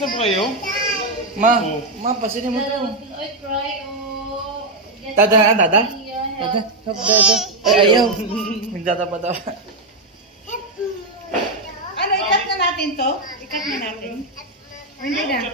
Nag-iisa ba kayo? Ma, pasinin mo to. Dada na, dada? Dada. Ay, ayaw. Nagdada pa daw. Ano, ikat na natin to? Ikat na natin. O hindi na?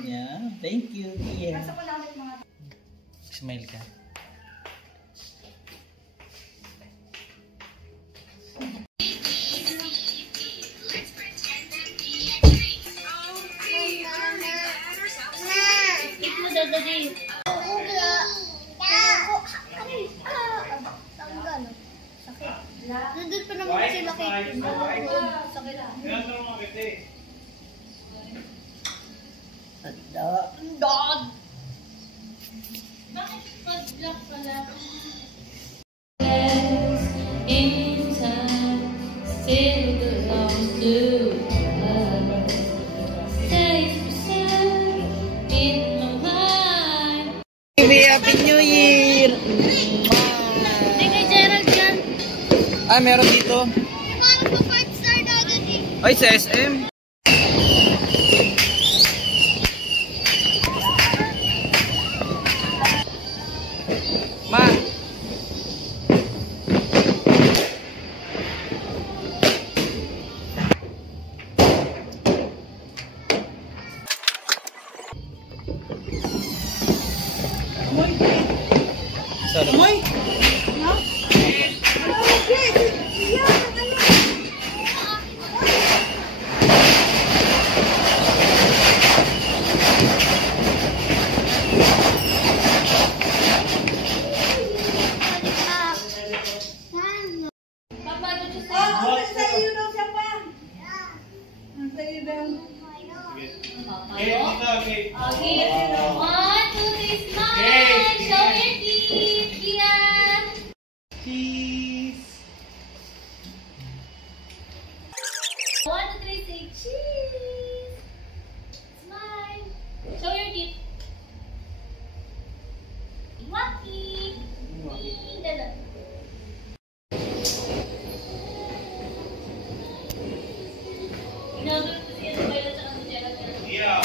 Yeah. Thank you, Tia. Smile ka. Nandun pa naman sila kay sakit. Dog. Bakit pag-block pala? Still belongs to us. Stays beside in my mind. Happy New Year! Hindi kay Gerald yan. Ah, meron dito. Parang pa 5-star na agad eh. Ay, sa SM. Ma. Sorry. Amoy! No? Okay! Okay. 1, 2, 3, smile. Show your teeth. Yan. Cheese! 1, 2, 3, say cheese. Smile. Show your teeth. Waki. Dada. Inabot ko siya sa bayo at saka sa Gerald. Yeah!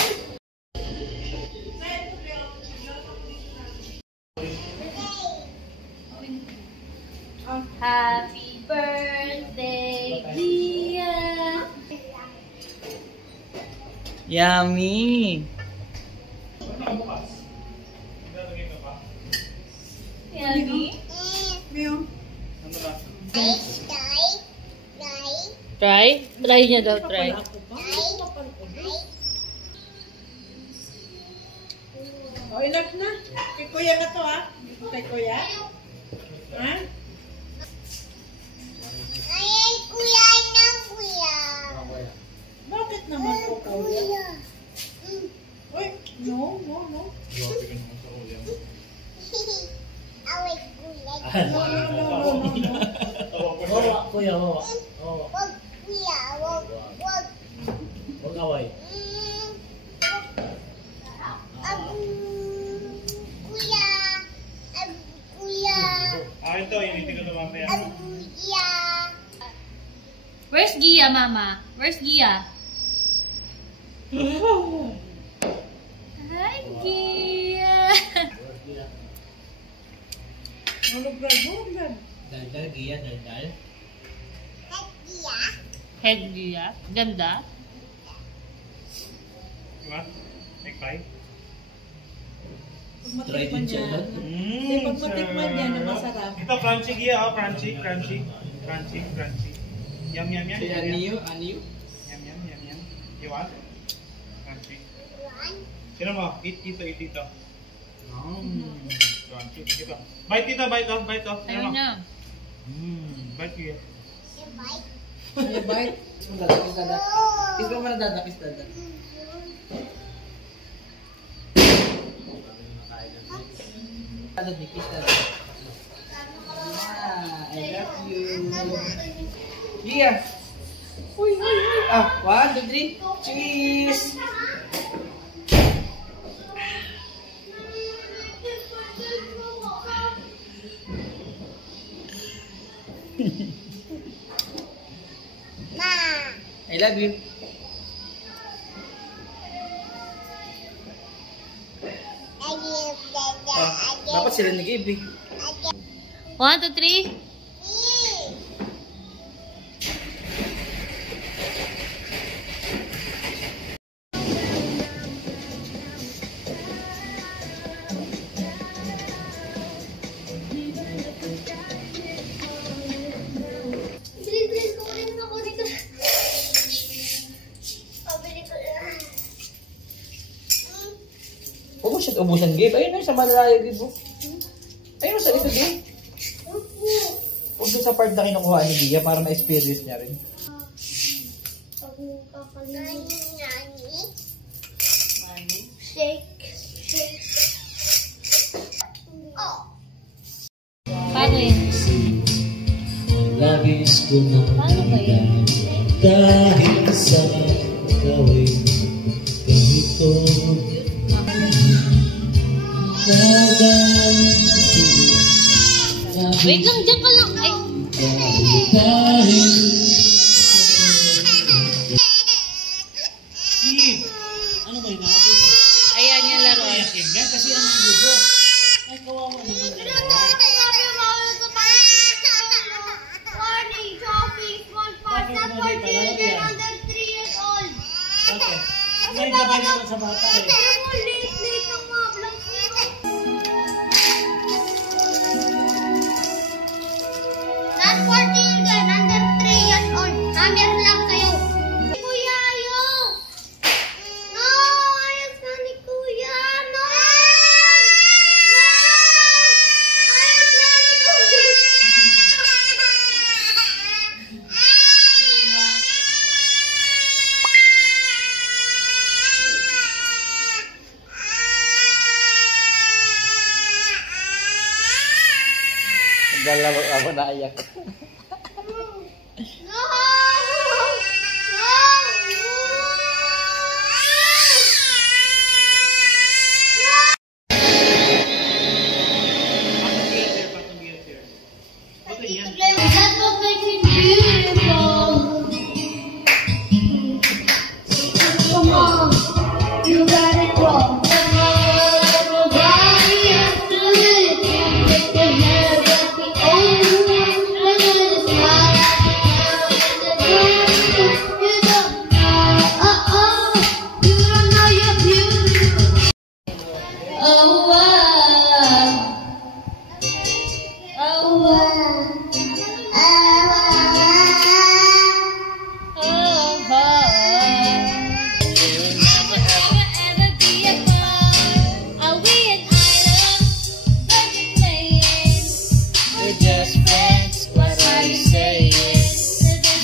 Happy birthday, Gia! Yummy! Yummy? Mew. Try? Try niya daw, try. O, enough na. Kay kuya na to, ha? Kay kuya? Ha? Bakit naman po kuya? Uy, no. No. Wawa, kuya, wawa. Wag away. Ito, initin ko ito mamaya. Where's Gia, Mama? Where's Gia? Hi, Gia! Daldal, Gia, daldal. Head Gia? Ganda? Diba? Take 5. Try din siya doon. Hindi, pag matikman niya na masarap. Ito, crunchy Gia, oh. Crunchy. Yum. Aniyo. Yum. You want? Crunchy. Sino mo? Eat ito. Crunchy. Dito. Bite ito. Sino Ayun mo? na. Bite Gia. May bite. Kiss ko muna dada, kiss dada. Daddy. Kiss Daddy. I love you. Gia. Uy. Ah, 1, 2, 3. Cheese. I love you. Dapat sila nag-give eh. 1, 2, 3. Huwag mo siya ubusan, Gabe. Ayun na, sa malalayo, Gabe. Ayun, sa ito, Gabe. Huwag doon sa part na kinukuha ni Gia para ma-experience niya rin. Shake. Paano yun? Labis ko na Paano ba yun? dahil sa gawin ganito. Wait lang, dyan ka lang. Ay. Steve! Ano ba yun? Nakapito? Ayan yung laro. Ayan, yan. Kasi ano yung gusto? Ay, kawawa naman. Warning, shopping, small parts, not for children under 3 years old. Okay. May gabay naman sa bata eh. Late ng mga vlogs nito. Not for children under 3 years old. Hammer lang kayo. Kuya, ayaw. No, ayos na ni Kuya. No. No. Ayos na ni Kuya. Naglalaro ako na ayak. No! Patong gear, sir. Patong gear, sir. Patong yan. That's what makes it beautiful. Come on, you got it wrong. Nobody has to live. Take the hair back the old one. And let it smile. And the you don't know. You don't know you're beautiful. Oh, wow. Oh, wow. We're just friends, what are you saying?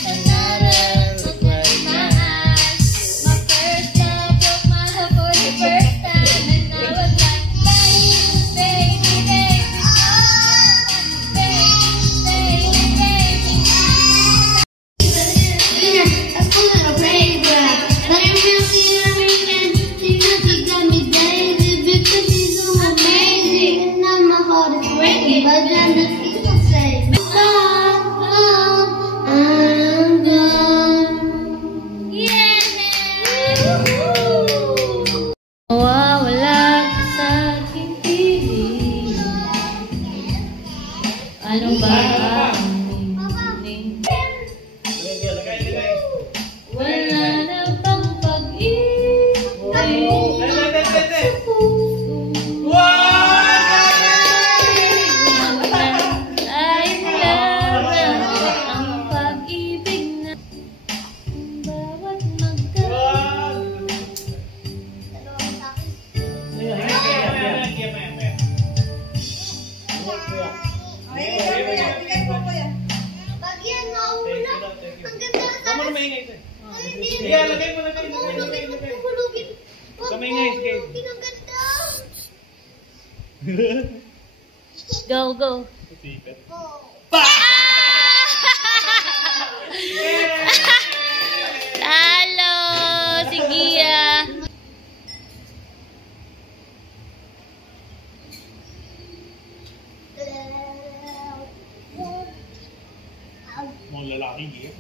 Another look right in my eyes. My first love broke my heart for the first time, and I was like, baby, baby, baby, baby. A cool little playground, but I'm really everything. She just got me daisy because she's so amazing, and now my heart is breaking, but then the people say, I'm done. Yeah. Mawawala ka sa aking piling. Ano ba ang meaning? Lagay. Wala na bang pag-ibig Lagay. sa puso? Ay, lamang ang pag-ibig na bawat magkaroon. Ay, bigay ko kuya. Pag yan nauna, ang ganda sa Kamu na maingay ito. Hindi. Yeah, lagay mo. Hulugin. Huwag Sa maingay, mo. sige. Kinaganda. Go, go. Talo! Si Gia. Mga lalaki, eh.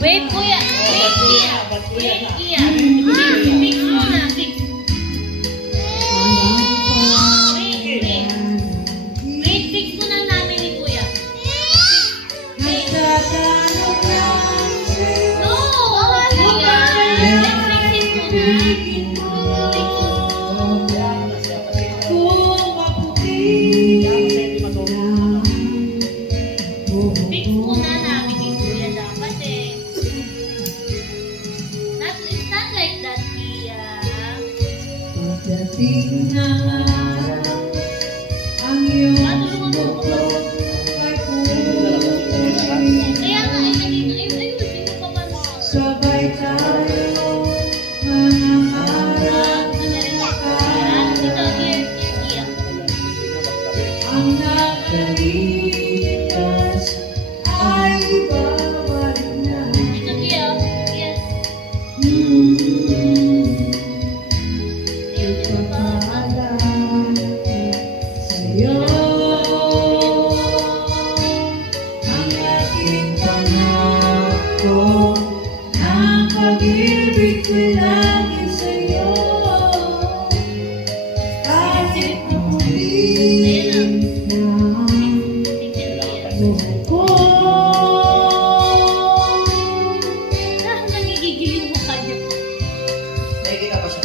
Wait, kuya. Wait, Gia. Wait, Gia. Fix muna. Fix. Wait, fix muna namin ni kuya. No! Kuya. Let's fix it muna. Fix muna namin ni kuya dapat eh. It's not like that, Gia. Matulungan mo ko. Kaya nga, ay, ayusin mo pa ba mo? Sabay tayo Dito, here, Gia. ang nakalipas ay babalik na. Dito, Gia. Yes. Ayusin mo pa. Sa'yo ang aking pangako ng pag-ibig ko'y lagi sa'yo. Kahit makulit na buhay ko. Nagigigil yung mukha niya. Nakikita pa siya.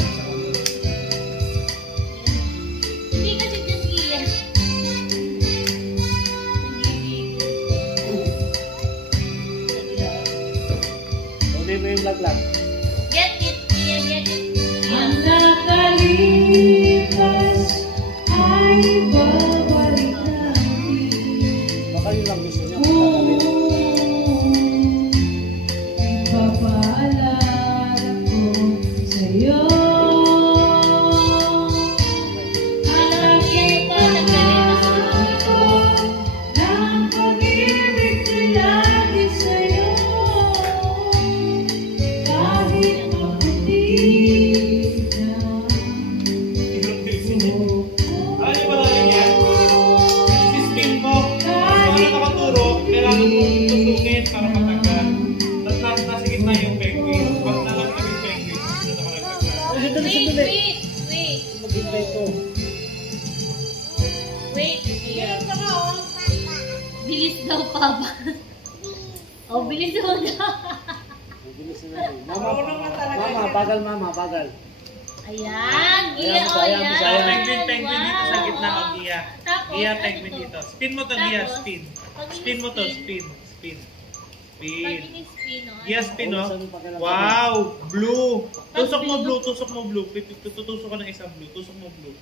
Hindi kasi dyan, Gia. Tuloy mo yung vlog. Get it, Gia, get it. Ang nakalipas ay babalik natin. Baka yun lang gusto niya. Ipapaalala ko sa'yo ang aking pangako ng pag-ibig ko'y lagi sa'yo. Kahit maputi na Ano yung malalim yan? Si spin mo. Para nakaturo, kailangan mo tutugin para matanggal. Tapos nasa gitna yung penguin. Pag nalaglag yung penguin, dito na kalaglag. Wait. Maghintay ko. Wait, Gia. Bilis daw pa ba? Oh, bilis daw na. Mabilis na natin. Mama, bagal mama, bagal. Ayan, Gia, Ayan, oh, sayang, yan. sayang. Penguin dito sa gitna ng Gia. Tapos, Gia, ano penguin to? dito. Spin mo to, Gia, Tapos, spin. pag Spin mo to, ini-spin, spin. pag Spin. ini-spin, oh, Gia, spin, oh. Saan yung pagkalaman? Wow! Blue! Tusok mo Pag blue, tusok mo blue. Tutusok ko ng isang blue, tusok mo blue.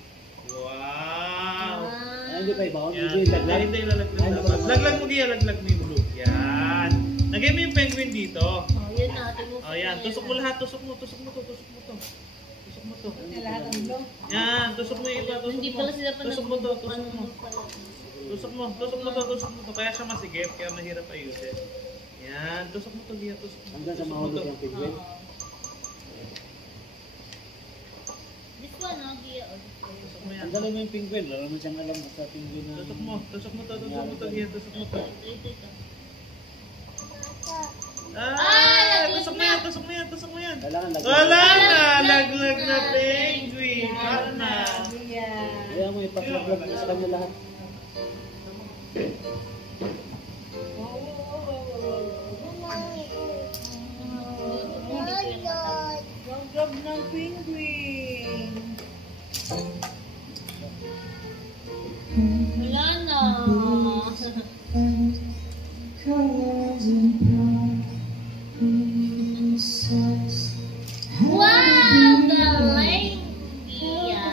Wow! Ay, hindi pa iba. Yan. Hindi yung laglag. Hindi, laglag mo, Gia, laglag mo yung blue. Yan. Lagay mo yung penguin dito. Oh, yun na. Oh, yan. Tusok mo lahat. Tusok mo to. Tusok mo to. Yan. Tusok mo yung iba. Tusok Hindi mo. pala sila pa Tusok mo to. Tusok ano mo. pala. Tusok mo to. Kaya siya masigip. Kaya mahirap ayusin. Yan. Tusok mo to, Gia. Tusok mo. Hanggang sa mahulog yung penguin. This one, oh, Gia. Oh, this one. Tusok mo yan. Ang dali mo yung penguin. Wala naman siyang alam sa penguin na... Tusok mo to. Tusok mo to, Gia. Tusok mo to. Ito. Ah! naglag Tusok mo na. yan. Tusok mo yan. Tusok mo yan. Kailangan laglag. Wala na! Laglag na penguin! Wala na! Kaya mo ipaklaglag mo sa kanya lahat. Gab ng penguin. Wala na. Wow! Galing! Gia.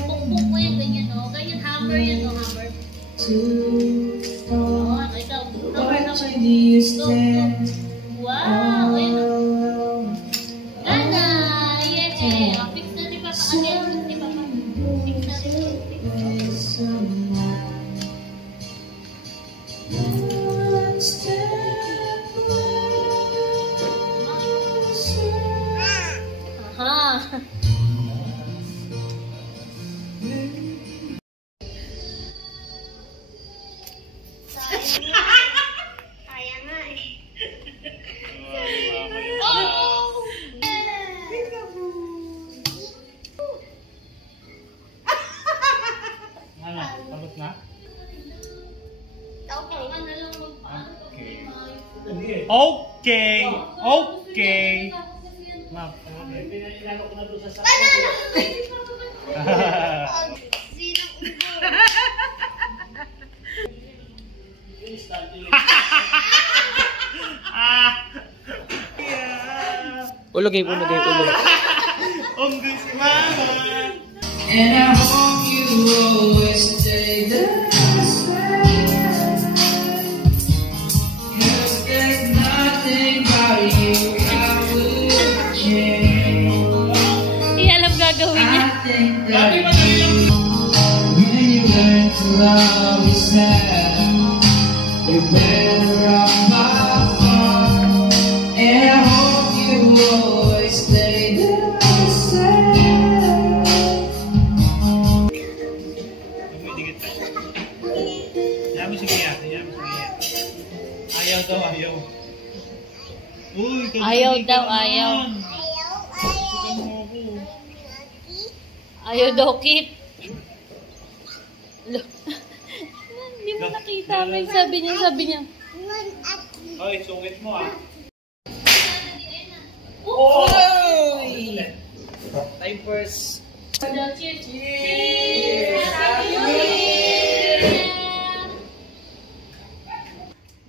Pukpuk mo yung ganyan, oh. Ganyan, hammer yan, oh, hammer. Oh, ikaw. Hammer. Go. Wow! Ayun, oh. Gana! Yan, eh. Oh, fix na ni Papa. Again, fix ni Papa. Kaya nga eh. Ano? Tapos na? Okay. Okay. Okay. Okay. Ma'am, inano ko na doon sa sakit. Sinong ubo? Ulog. Unggoy si Mama. And I hope you always stay the same. 'Cause there's nothing about you I would change. Alam gagawin niya. I think that when you learn to love yourself, you're better off by far. And I hope you always stay the same. Dumidikit pa. Yaman si Gia. Ayaw daw, ayaw. Uy, Ayaw daw, ayaw. Sikan mo ako. Ayaw daw, Kit. Lo. Hindi mo nakita. May sabi niya. Hoy, sungit mo ah. Time first.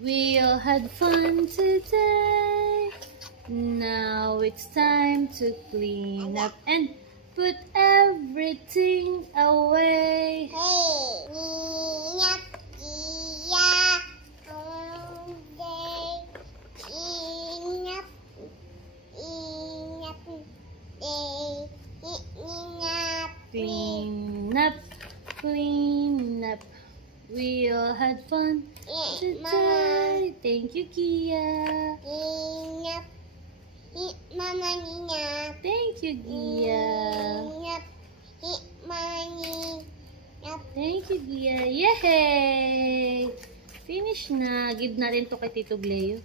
We all had fun today. Now it's time to clean up and put everything away. Clean up. We all had fun today. Thank you, Gia. Thank you, Gia. Thank you, Gia. Yay! Finish na. Give na rin to kay Tito Gleo.